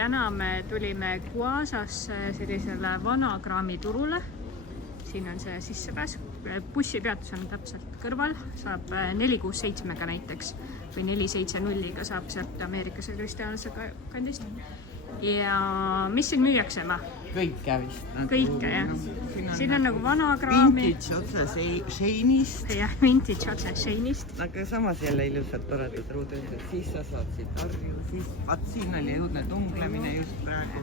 täna me tulime Guasasse sellisele vana kraamiturule. Siin on see sissepääs. Bussipeatus on täpselt kõrval. Saab 467-ga näiteks või 470-ga saab sealt Ameerika Kristjanlase kandist. Ja mis siin müüakse ma? Kõike vist. Kõike, jah. Siin on nagu vana kraami. Vintage otse Shane'ist. Jah, vintage otse Shane'ist. Aga samas jälle ilusad toredad ruudud. Siis sa saad siit harju. Siis vaat siin oli jõudne tunglemine just praegu.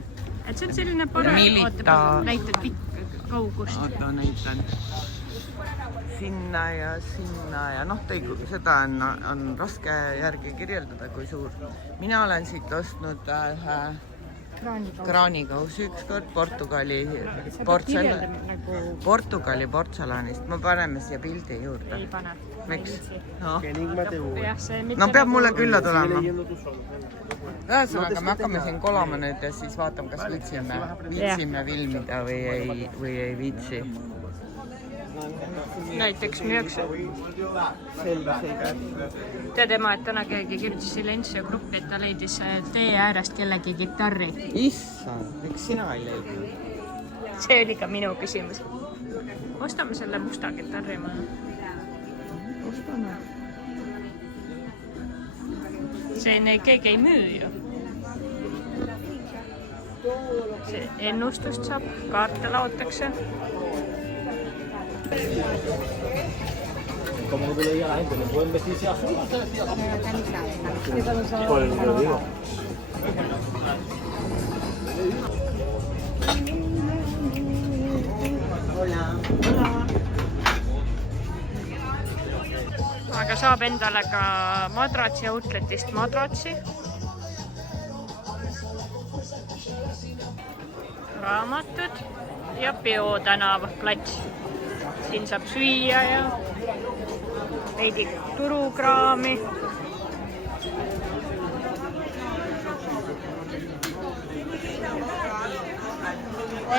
Et see on selline näitad pikk kaugust. Oota, näitan. Sinna ja seda on raske järgi kirjeldada, kui suur. Mina olen siit ostnud kraanikausi ükskord Portugali portselanist. Ma paneme siia pildi juurde. Ei pane. Miks? No peab mulle külla tulema. Ühesõnaga, me hakkame siin kolama nüüd ja siis vaatame, kas viitsime filmida või ei viitsi. Näiteks müüakse. Tead ema, et täna keegi kirjutas Silencio gruppi, et ta leidis tee äärest kellegi kitarri. Issand, miks sina ei leidnud? See oli ka minu küsimus. Ostame selle musta kitarri mulle. Ostame. See keegi ei müü ju. See ennustust saab, kaarte laotakse. Como no te lo diga la gente, ¿me pueden vestir si azul? Aga saab endale ka madratsi outletist madratsi. Raamatud ja Peo tänav plats. Siin saab süüa ja veidi turukraami.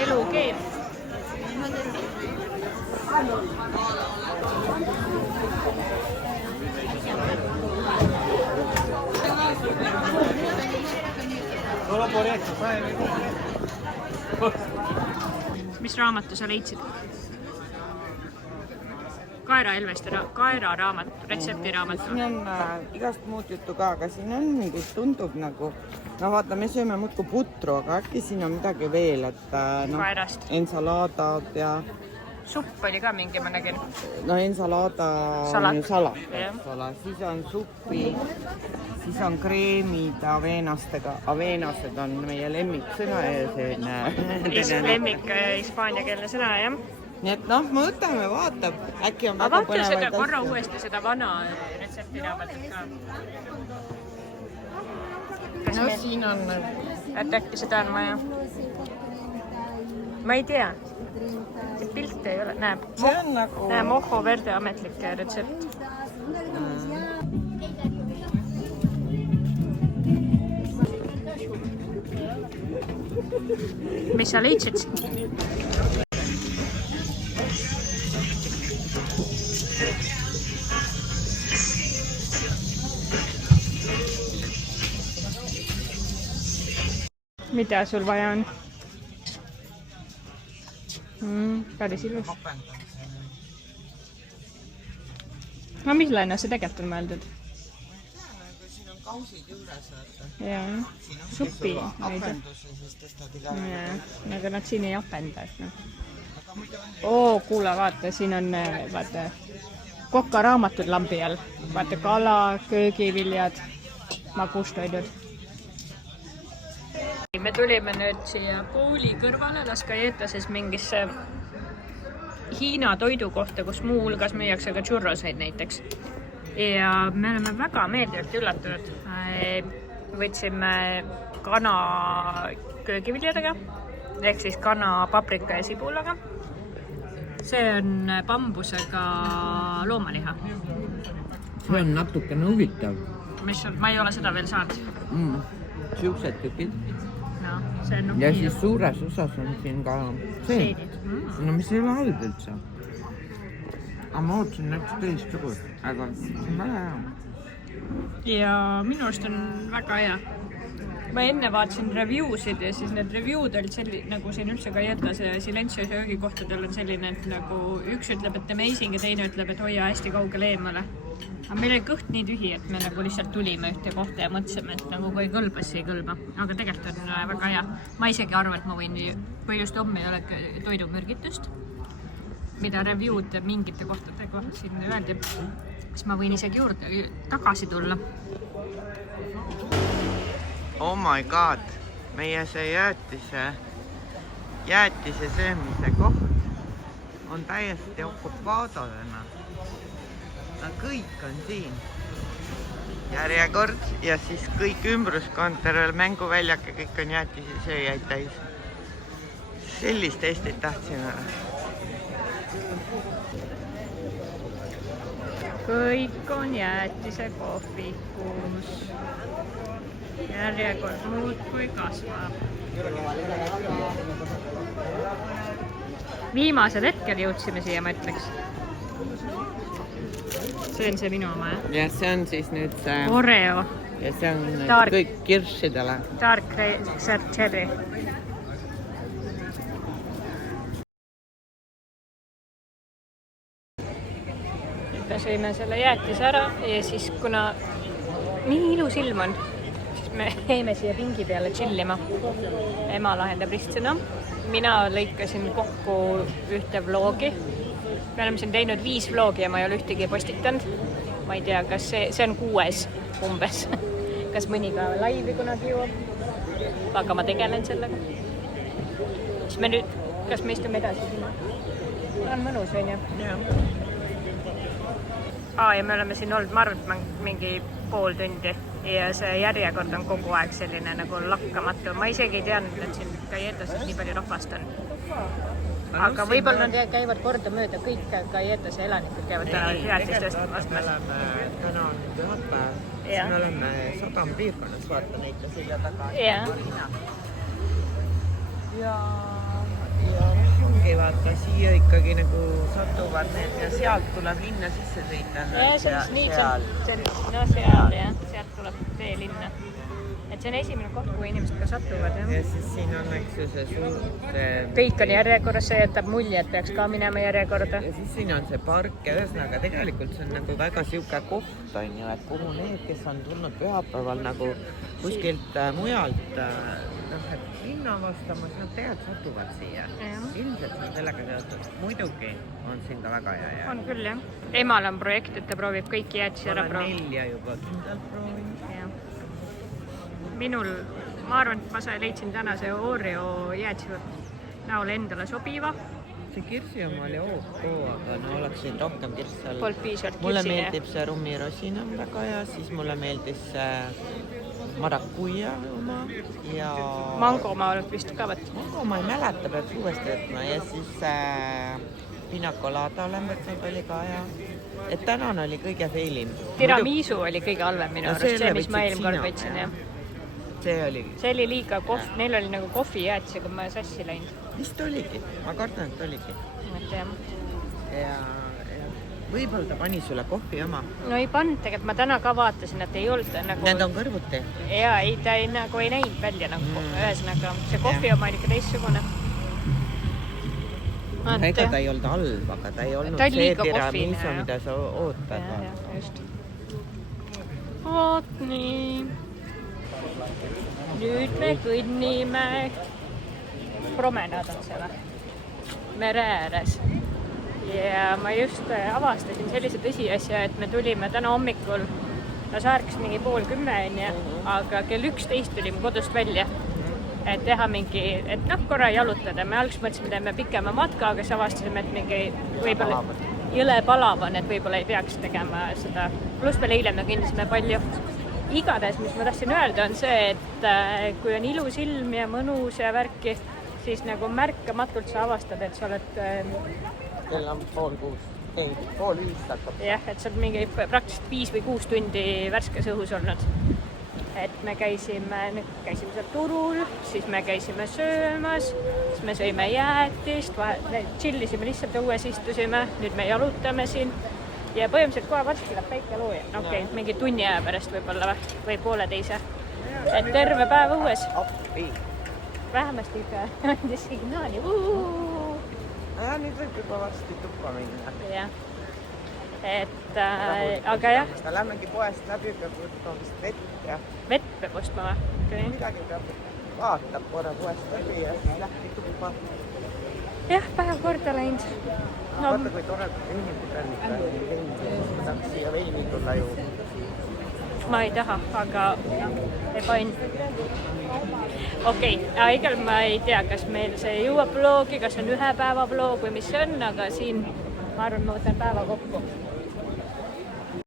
Elu keeb. Mis raamatu sa leidsid? Kaera raamat, retseptiraamat. Siin on igast muud juttu ka, aga siin on mingit tundub nagu, no vaata, me sööme muudku putru, aga äkki siin on midagi veel, et Kaerast. Ensaladad ja... Supp oli ka mingi, ma nägin. No ensalada Salat. on ju salat, Yeah. Siis on suppi, siis on kreemid aveenastega. Aveenased on meie lemmiksõna ja see Lemmik hispaaniakeelne sõna, jah. Nii et noh, me võtame, vaatab, äkki on Aga väga vaata seda põnevaid korra asju. uuesti, seda vana retseptiraamatut ka. No siin on... Et äkki seda on vaja? Ma ei tea. See pilt ei ole, näeb. See on nagu... Mojo Verde ametlik retsept. Mis sa leidsid? Mida sul vaja on? Päris ilus. No millena see tegelikult on mõeldud? Siin on kausid juures, vaata. Jaa, supi. Apenduse siis tõstad iga... Aga nad siin ei apenda. Oo, kuule, vaata, siin on Koka raamatud lambi all. Vaata, kala, köögiviljad, magustoidud. Me tulime nüüd siia kooli kõrvale Las Cayetases mingisse Hiina toidukohta, kus muu hulgas müüakse ka churroseid näiteks. Ja me oleme väga meeldivalt üllatunud. Võtsime kana köögiviljadega, ehk siis kana, paprika ja sibulaga. See on bambusega loomaliha. See on natukene huvitav. Ma ei ole seda veel saanud. Siuksed tükid. No, see on Ja siis suures osas on siin ka seenid. No mis ei ole halb üldse. Aga ma ootsin näiteks teistsugust, aga see on väga hea. Ja minu arust on väga hea. ma enne vaatasin review'sid ja siis need review'd olid selline, nagu siin üldse Gaietas ja Silencio söögikohtadel on selline, et nagu üks ütleb, et amazing ja teine ütleb, et hoia hästi kaugele eemale. Aga meil oli kõht nii tühi, et me nagu lihtsalt tulime ühte kohta ja mõtlesime, et nagu kui ei kõlba, siis ei kõlba. Aga tegelikult on väga hea. Ma isegi arvan, et ma võin, kui just homme ei ole toidumürgitust, mida review'd mingite kohtadega siin öeldi, siis ma võin isegi juurde tagasi tulla. Oh my god, meie see jäätise söömise koht on täiesti okupaadodena. Kõik on siin. Järjekord ja siis kõik ümbruskond, tervel mänguväljak ja kõik on jäätise sööjaid täis. Sellist Eestit tahtsime. Kõik on jäätise kohvikus. Järjekord muudkui kasvab. Viimasel hetkel jõudsime siia, ma ütleks. See on see minu oma, jah? Ja see on siis nüüd see... Oreo. Ja see on Dark. Kõik kiršidele. Dark cherry. Me sõime selle jäätise ära ja siis kuna nii ilus ilm on, siis me jäime siia pingi peale chillima. Ema lahendab ristsõna. Mina lõikasin kokku ühte vlogi. Me oleme siin teinud 5 vlogi ja ma ei ole ühtegi postitanud. Ma ei tea, kas see on 6 umbes. Kas mõni ka laivi kunagi jõuab. Aga ma tegelen sellega. Siis me nüüd, kas me istume edasi sinna? On mõnus, on ju? Ja me oleme siin olnud, ma arvan, et mingi pool tundi ja see järjekord on kogu aeg selline nagu lakkamatu. Ma isegi ei teadnud, et siin Gaietas nii palju rahvast on. Aga võib-olla nad käivad korda mööda, kõik Gaietase elanikud käivad täna jäätist ostmas. Täna on pühapäev, siis me oleme Sadam piirkonnas, vaata neid ka silla taga. Ja ongi vaata, siia ikkagi nagu satuvad need ja sealt tuleb linna sisse sõita. Ja see on nii, seal jah, sealt tuleb tee linna. Et see on esimene koht, kui inimesed ka satuvad. Ja siis siin on eks ju see suur... Kõik on järjekorras, see jätab mulje, et peaks ka minema järjekorda. Ja siis siin on see park ja ühesõnaga tegelikult see on nagu väga siuke koht, on ju, et kuhu need, kes on tulnud pühapäeval nagu kuskilt mujalt et linna avastamas, nad tegelikult satuvad siia. Ilmselt on sellega teatud. Muidugi on siin ka väga hea. On küll, jah. Emal on projekt, et ta proovib kõiki jäätisi ära proovida. Ma olen 4 juba kindlalt proovinud. Minul, ma arvan, et ma leidsin täna see Oreo jäätisi näol endale sobiva. See kirsi oma oli ootoo, aga no oleks siin rohkem kirsi all. Polnud piisavalt mulle kirsi, meeldib see rummirosin on väga hea, siis mulle meeldis marakuia oma ja... Mango ma olen vist ka võtnud. Mango ma ei mäleta, peaks uuesti võtma ja siis pina colada olen võtnud, oli ka hea. Et tänan oli kõige feilim. Tiramisu oli kõige halvem minu arust, see, mis ma eelmine kord võtsin, jah. See oli liiga neil oli nagu kohvijäätisega, kui ma sassi läinud. Vist oligi, ma kardan, et oligi. Ja võib-olla ta pani sulle kohvi oma. No ei pannud tegelikult, ma täna ka vaatasin, et ei olnud nagu... Need on kõrvuti. Ja ta ei näinud välja nagu ühesõnaga. See kohvi oma oli ikka teistsugune. Ega ta ei olnud halb, aga ta ei olnud see tiramisu, mida sa ootad. Ja, just. Oot nii. Nüüd me kõnnime. Promenad on selle mere ääres. Ja ma just avastasin sellise tõsiasja, et me tulime täna hommikul, saarks mingi 9:30, aga kell 11 tulime kodust välja, et teha mingi, et korra jalutada. Me alguses mõtlesime, teeme pikema matka, aga siis avastasime, et mingi võib-olla jõle palavan, et võib-olla ei peaks tegema seda. Pluss veel eile me kõndisime palju. Igatahes, mis ma tahtsin öelda, on see, et kui on ilus ilm ja mõnus ja värki, siis nagu märkamatult sa avastad, et sa oled... Kell on 4:30 hakkab. Jah, et sa oled mingi praktiliselt 5 või 6 tundi värskes õhus olnud. Et me käisime seal turul, siis me käisime söömas, siis me sõime jäätist, chillisime lihtsalt õues istusime, nüüd me jalutame siin. Ja põhimõtteliselt kohe varsti läheb päike looja. Okei, mingi tunni aja pärast võib-olla või 1,5. et terve päev õues. Appi. Vähemasti ikka andis signaali. Ja nüüd võib juba varsti tuppa minna. Jah. Et, aga jah. Lämmegi poest läbi, peab võtma vist vett ja... Vett peab ostma või? Okay. Midagi peab vaatab korra poest läbi ja siis lähti tuppa. Jah, päev korda läinud. No, Vaata, kui tore veinikud on ikka. Ma tahaks siia veini tulla ju. ma ei taha, aga ebaõnn. Okei, igal ma ei tea, kas meil see jõuab vlogi, kas on ühe päeva vlog või mis see on, aga siin ma arvan, ma võtan päeva kokku.